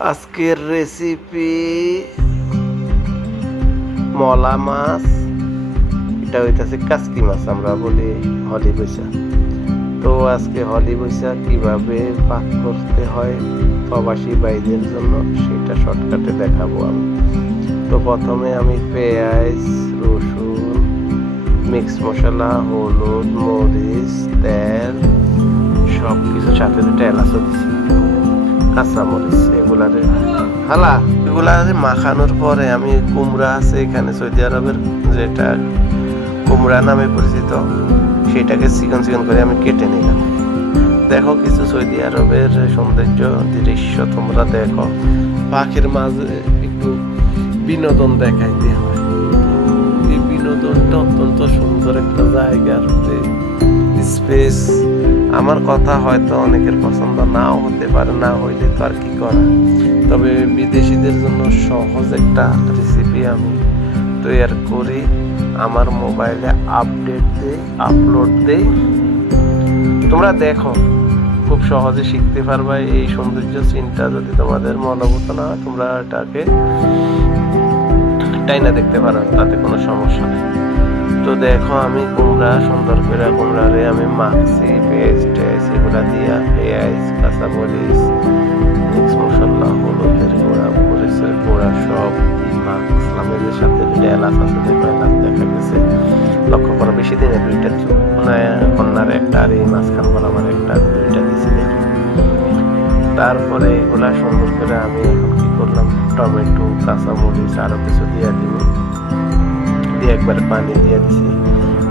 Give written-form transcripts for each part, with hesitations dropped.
আজকের রেসিপি মলা মাছ, এটা হইতাছে কাসকি মাছ, আমরা বলি হলি বৈশাখ। তো আজকে হলি বৈশাখ কিভাবে পাক করতে হয় প্রবাসী ভাইদের জন্য সেটা শর্টকাটে দেখাবো আমি। তো প্রথমে আমি পেঁয়াজ, রসুন, মিক্স মশলা, হলুদ, মরিচ, তেল সব কিছু সাথে এলাচও দিছি, কাঁচামরিচ, এগুলারে মাখানোর পরে আমি কুমড়া আছে এখানে সৌদি আরবের যেটা কুমড়া নামে পরিচিত, সেটাকে চিকন চিকন করে আমি কেটে নিলাম। দেখো কিছু সৌদি আরবের সৌন্দর্য দৃশ্য তোমরা দেখো। পাখির মাঝে একটু বিনোদন দেখাইতে হয়, এই বিনোদনটা অত্যন্ত সুন্দর একটা জায়গার স্পেস। আমার কথা হয়তো অনেকের পছন্দ নাও হতে পারে, না হইলে তো আর কি করা। তবে বিদেশিদের জন্য সহজ একটা রেসিপি আমি তৈরি করি, আমার মোবাইলে আপলোড দেই। তোমরা দেখো, খুব সহজে শিখতে পারবা। এই সৌন্দর্য সিনটা যদি তোমাদের মনোভূত না হয়, তোমরা এটাকে টাইনা দেখতে পারো, তাতে কোনো সমস্যা নেই। তো দেখো আমি কুমড়া সুন্দর করে কুমড়ারে আমি মাখছি, পেস্ট এগুলা দিয়া, পেঁয়াজ, কাঁচামরিচ, মিক্স মশলা, হলুদের গুঁড়া, মরিচের গুঁড়া সব মাখলাম। এদের সাথে এলাচ আছে, দেখো এলাচ দেখা গেছে, লক্ষ্য করো বেশি দিনে দুইটা কন্যার একটা, আর এই মাঝখান বরাবর একটা, দুইটা দিছি দেখি। তারপরে এগুলা সুন্দর করে আমি এখন কি করলাম, টমেটো, কাঁচামরিচ আরো কিছু দিয়ে দিব, দিয়ে একবারে পানি দিয়ে দিছি।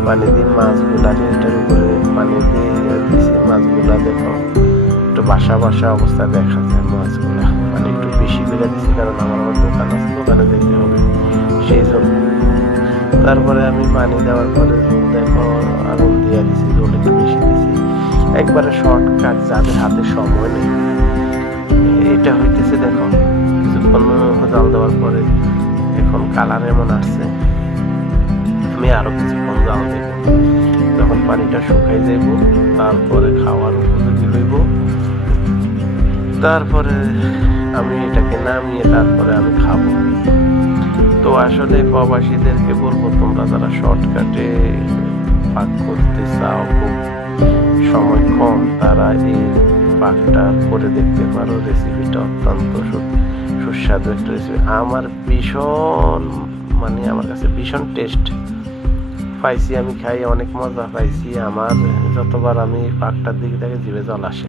পানি দিয়ে মাছগুলা এটার উপরে পানি দিয়ে দিছি। মাছগুলা দেখো একটু বাসা অবস্থা দেখা যায় মাছগুলা, মানে একটু বেশি করে দিছি, কারণ আমার দোকান আছে, দোকানে যেতে হবে সেই জন্য। তারপরে আমি পানি দেওয়ার পরে দেখো আগুন দিয়ে দিছি, জল একটু বেশি দিছি, একবারে শর্টকাট, যাদের হাতে সময় নেই। এটা হইতেছে দেখো কিছুক্ষণ জাল দেওয়ার পরে এখন কালার এমন আসছে, আমি আরো কিছুক্ষণ জাল দেব। যখন পানিটা শুকাই যাইব, তারপরে খাওয়ার উপযোগী হইব, তারপরে আমি এটাকে নামিয়ে তারপরে আমি খাবো। তো আসলে প্রবাসীদেরকে বলবো, তোমরা যারা শর্টকাটে পাক করতে চাও, খুব সময় কম, তারা এই পাকটা করে দেখতে পারো। রেসিপিটা অত্যন্ত সুস্বাদু একটা রেসিপি। আমার কাছে ভীষণ টেস্ট পাইছি, আমি খাই অনেক মজা পাইছি। আমার যতবার আমি পাকটার দিকে জিভে জল আসে।